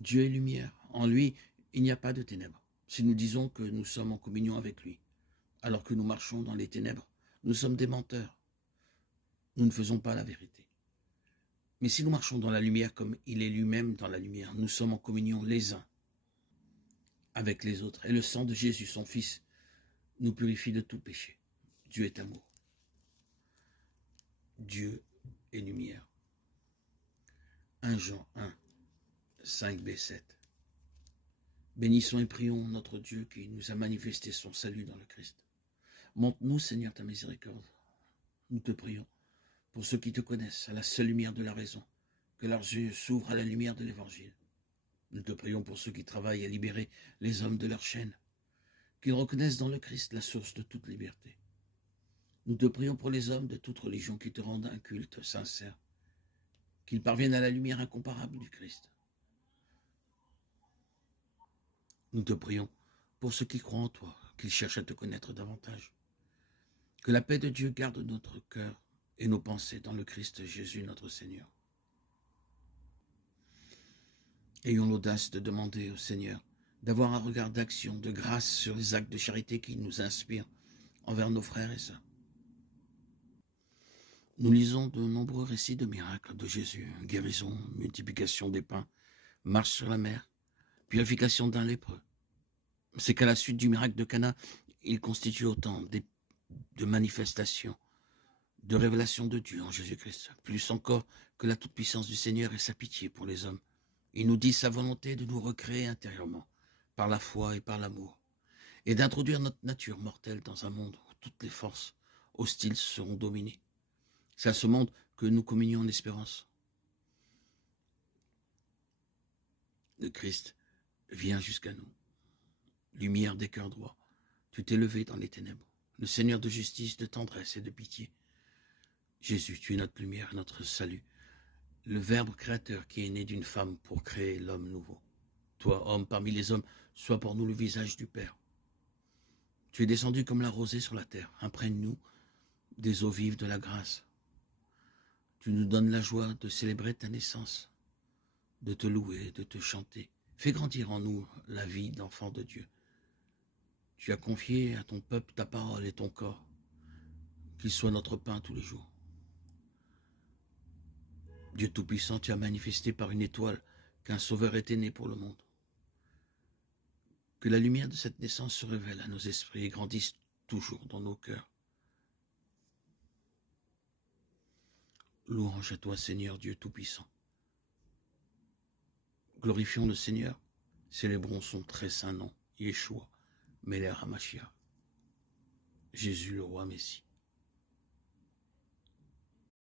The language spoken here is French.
Dieu est lumière. En lui, il n'y a pas de ténèbres. Si nous disons que nous sommes en communion avec lui, alors que nous marchons dans les ténèbres, nous sommes des menteurs. Nous ne faisons pas la vérité. Mais si nous marchons dans la lumière comme il est lui-même dans la lumière, nous sommes en communion les uns avec les autres. Et le sang de Jésus, son Fils, nous purifie de tout péché. Dieu est amour. Dieu est lumière. 1 Jean 1, 5b, 7. Bénissons et prions notre Dieu qui nous a manifesté son salut dans le Christ. Montre-nous, Seigneur, ta miséricorde. Nous te prions pour ceux qui te connaissent à la seule lumière de la raison, que leurs yeux s'ouvrent à la lumière de l'Évangile. Nous te prions pour ceux qui travaillent à libérer les hommes de leur chaîne, qu'ils reconnaissent dans le Christ la source de toute liberté. Nous te prions pour les hommes de toute religion qui te rendent un culte sincère, qu'ils parviennent à la lumière incomparable du Christ. Nous te prions pour ceux qui croient en toi, qu'ils cherchent à te connaître davantage. Que la paix de Dieu garde notre cœur et nos pensées dans le Christ Jésus notre Seigneur. Ayons l'audace de demander au Seigneur d'avoir un regard d'action, de grâce sur les actes de charité qu'il nous inspire envers nos frères et sœurs. Nous lisons de nombreux récits de miracles de Jésus, guérison, multiplication des pains, marche sur la mer, purification d'un lépreux. C'est qu'à la suite du miracle de Cana, il constitue autant de manifestations, de révélations de Dieu en Jésus-Christ, plus encore que la toute-puissance du Seigneur et sa pitié pour les hommes. Il nous dit sa volonté de nous recréer intérieurement, par la foi et par l'amour, et d'introduire notre nature mortelle dans un monde où toutes les forces hostiles seront dominées. C'est à ce monde que nous communions en espérance. Le Christ vient jusqu'à nous, lumière des cœurs droits. Tu t'es levé dans les ténèbres, le Seigneur de justice, de tendresse et de pitié. Jésus, tu es notre lumière, notre salut, le Verbe créateur qui est né d'une femme pour créer l'homme nouveau. Toi, homme parmi les hommes, sois pour nous le visage du Père. Tu es descendu comme la rosée sur la terre, imprègne-nous des eaux vives de la grâce. Tu nous donnes la joie de célébrer ta naissance, de te louer, de te chanter. Fais grandir en nous la vie d'enfant de Dieu. Tu as confié à ton peuple ta parole et ton corps, qu'il soit notre pain tous les jours. Dieu Tout-Puissant, tu as manifesté par une étoile qu'un Sauveur était né pour le monde. Que la lumière de cette naissance se révèle à nos esprits et grandisse toujours dans nos cœurs. Louange à toi, Seigneur Dieu Tout-Puissant. Glorifions le Seigneur, célébrons son très saint nom, Yeshua, Melech HaMashiach, Jésus le roi Messie.